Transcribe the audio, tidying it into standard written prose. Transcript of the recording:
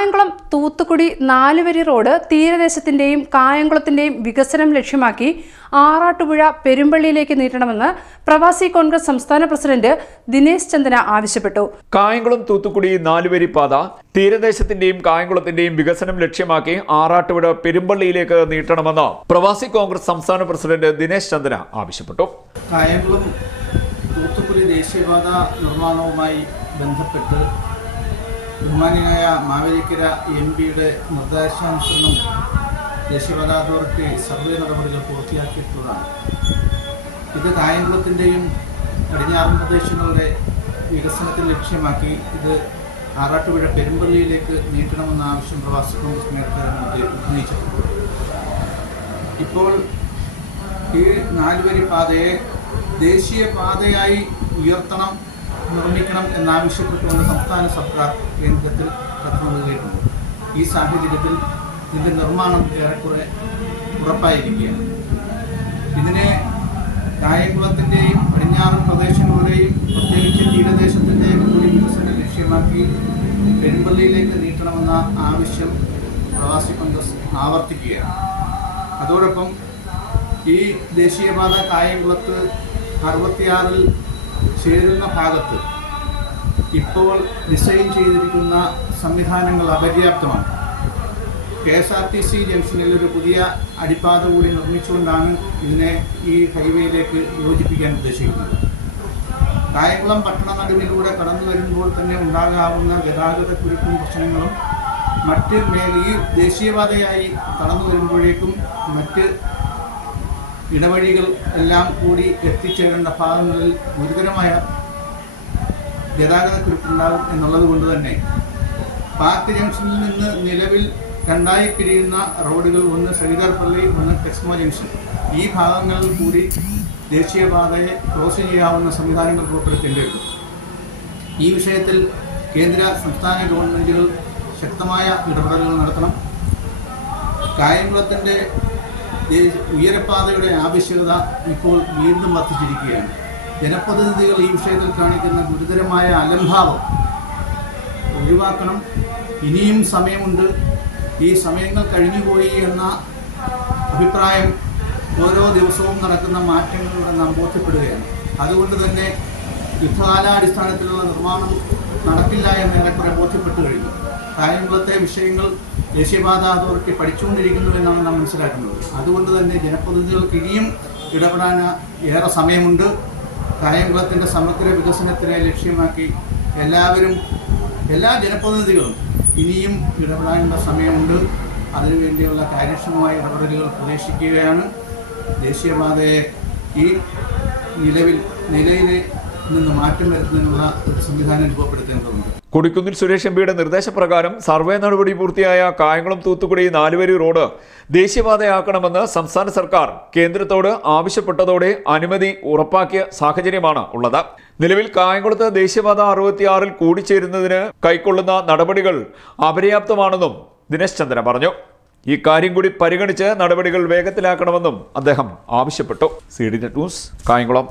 കായംകുളം തൂത്തുക്കുടി 4 വരി റോഡ് തീരദേശത്തിന്റെയും കായംകുളത്തിന്റെയും വികസനം ലക്ഷ്യമാക്കി ആറാട്ടുപുഴ പെരുമ്പള്ളിയിലേക്ക് നീട്ടണമെന്ന് പ്രവാസി കോൺഗ്രസ് സംസ്ഥാന പ്രസിഡന്റ് ദിനേശ് ചന്ദന ആവശ്യപ്പെട്ടു. കായംകുളം തൂത്തുക്കുടി 4 വരി പാത തീരദേശത്തിന്റെയും കായംകുളത്തിന്റെയും വികസനം ലക്ഷ്യമാക്കി ആറാട്ടുപുഴ പെരുമ്പള്ളിയിലേക്ക് നീട്ടണമെന്ന് പ്രവാസി കോൺഗ്രസ് സംസ്ഥാന പ്രസിഡന്റ് ദിനേശ് ചന്ദന ആവശ്യപ്പെട്ടു. കായംകുളം തൂത്തുക്കുടി ദേശീയപാത നിർമ്മാണവുമായി ബന്ധപ്പെട്ട് ബഹുമാന്യനായ മാവേലിക്കര എംപിയുടെ നിർദ്ദേശാനുസരണം ദേശീയപാത അതോറിറ്റി സർവേ നടപടികൾ പൂർത്തിയാക്കിയിട്ടുള്ളതാണ്. ഇത് കായംകുളത്തിൻ്റെയും പടിഞ്ഞാറൻ പ്രദേശങ്ങളുടെ വികസനത്തിൽ ലക്ഷ്യമാക്കി ഇത് ആറാട്ടുപുഴ പെരുമ്പള്ളിയിലേക്ക് നീട്ടണമെന്ന ആവശ്യം പ്രവാസി കോൺഗ്രസ് നേരത്തെ ഉന്നയിച്ചിട്ടുണ്ട്. ഇപ്പോൾ ഈ 4 വരി പാതയെ ദേശീയ പാതയായി ഉയർത്തണം, നിർമ്മിക്കണം എന്നാവശ്യപ്പെട്ടുകൊണ്ട് സംസ്ഥാന സർക്കാർ കേന്ദ്രത്തിൽ കത്ത് നൽകിയിട്ടുണ്ട്. ഈ സാഹചര്യത്തിൽ ഇതിൻ്റെ നിർമ്മാണം ഏറെക്കുറെ ഉറപ്പായിരിക്കുകയാണ്. ഇതിനെ കായംകുളത്തിൻ്റെയും പടിഞ്ഞാറൻ പ്രദേശങ്ങളുടെയും പ്രത്യേകിച്ച് തീരദേശത്തിൻ്റെയും കൂടി വികസനം ലക്ഷ്യമാക്കി പെരുമ്പള്ളിയിലേക്ക് നീട്ടണമെന്ന ആവശ്യം പ്രവാസി കോൺഗ്രസ് ആവർത്തിക്കുകയാണ്. അതോടൊപ്പം ഈ ദേശീയപാത കായംകുളത്ത് 66 ചേരുന്ന ഭാഗത്ത് ഇപ്പോൾ ഡിസൈൻ ചെയ്തിരിക്കുന്ന സംവിധാനങ്ങൾ അപര്യാപ്തമാണ്. KSRTC ജംഗ്ഷനിൽ ഒരു പുതിയ അടിപ്പാത കൂടി നിർമ്മിച്ചുകൊണ്ടാണ് ഇതിനെ ഈ ഹൈവേയിലേക്ക് യോജിപ്പിക്കാൻ ഉദ്ദേശിക്കുന്നത്. കായംകുളം പട്ടണ നടുവിലൂടെ കടന്നു വരുമ്പോൾ തന്നെ ഉണ്ടാകാവുന്ന ഗതാഗതക്കുരുക്കും പ്രശ്നങ്ങളും ഈ ദേശീയപാതയായി കടന്നു വരുമ്പോഴേക്കും മറ്റ് ഇടവഴികൾ എല്ലാം കൂടി എത്തിച്ചേരേണ്ട ഭാഗങ്ങളിൽ ഗുരുതരമായ ഗതാഗതക്കുരുക്കുണ്ടാകും എന്നുള്ളത് കൊണ്ട് തന്നെ പാർക്ക് ജംഗ്ഷനിൽ നിന്ന് നിലവിൽ 2 പിരിയുന്ന റോഡുകൾ, ഒന്ന് ശ്രീധർപള്ളി, ഒന്ന് ടെക്സ്മോ ജംഗ്ഷൻ, ഈ ഭാഗങ്ങളിൽ കൂടി ദേശീയപാതയെ ക്രോസ് ചെയ്യാവുന്ന സംവിധാനങ്ങൾ ഉൾപ്പെടുത്തേണ്ടിയിരുന്നു. ഈ വിഷയത്തിൽ കേന്ദ്ര സംസ്ഥാന ഗവൺമെൻറ്റുകൾ ശക്തമായ ഇടപെടലുകൾ നടത്തണം. കായംകുളത്തിൻ്റെ ഉയരപ്പാതയുടെ ആവശ്യകത ഇപ്പോൾ വീണ്ടും വർദ്ധിച്ചിരിക്കുകയാണ്. ജനപ്രതിനിധികൾ ഈ വിഷയത്തിൽ കാണിക്കുന്ന ഗുരുതരമായ അലംഭാവം ഒഴിവാക്കണം. ഇനിയും സമയമുണ്ട്, ഈ സമയങ്ങൾ കഴിഞ്ഞുപോയി എന്ന അഭിപ്രായം ഓരോ ദിവസവും നടക്കുന്ന മാറ്റങ്ങളിലൂടെ നാം ബോധ്യപ്പെടുകയാണ്. അതുകൊണ്ട് തന്നെ യുദ്ധകാലാടിസ്ഥാനത്തിലുള്ള നിർമ്മാണം നടക്കില്ല എന്ന് ഏറെക്കുറെ ബോധ്യപ്പെട്ടു കഴിഞ്ഞു. കായംകുളത്തെ വിഷയങ്ങൾ ദേശീയപാത അതോറിറ്റി പഠിച്ചുകൊണ്ടിരിക്കുന്നു എന്നാണ് നാം മനസ്സിലാക്കുന്നത്. അതുകൊണ്ട് തന്നെ ജനപ്രതിനിധികൾക്ക് ഇനിയും ഇടപെടാൻ ഏറെ സമയമുണ്ട്. കായംകുളത്തിൻ്റെ സമഗ്ര വികസനത്തിനെ ലക്ഷ്യമാക്കി എല്ലാ ജനപ്രതിനിധികളും ഇനിയും ഇടപെടാനുള്ള സമയമുണ്ട്. അതിനുവേണ്ടിയുള്ള കാര്യക്ഷമമായ ഇടപെടലുകൾ പ്രതീക്ഷിക്കുകയാണ്. ദേശീയപാതയെ ഈ നിലയിൽ നിന്ന് മാറ്റം വരുത്തുന്നതിനുള്ള ഒരു സംവിധാനം രൂപപ്പെടുത്തേണ്ടതുണ്ട്. കൊടിക്കുന്നിൽ സുരേഷ് എംപിയുടെ നിർദ്ദേശപ്രകാരം സർവേ നടപടി പൂർത്തിയായ കായംകുളം തൂത്തുക്കുടി 4 വരി റോഡ് ദേശീയപാതയാക്കണമെന്ന് സംസ്ഥാന സർക്കാർ കേന്ദ്രത്തോട് ആവശ്യപ്പെട്ടതോടെ അനുമതി ഉറപ്പാക്കിയ സാഹചര്യമാണ് ഉള്ളത്. നിലവിൽ കായംകുളത്ത് ദേശീയപാത 66 കൂടിച്ചേരുന്നതിന് കൈക്കൊള്ളുന്ന നടപടികൾ അപര്യാപ്തമാണെന്നും ദിനേശ് ചന്ദന പറഞ്ഞു. ഈ കാര്യം കൂടി പരിഗണിച്ച് നടപടികൾ വേഗത്തിലാക്കണമെന്നും അദ്ദേഹം ആവശ്യപ്പെട്ടു. CDNet news, Kayamkulam.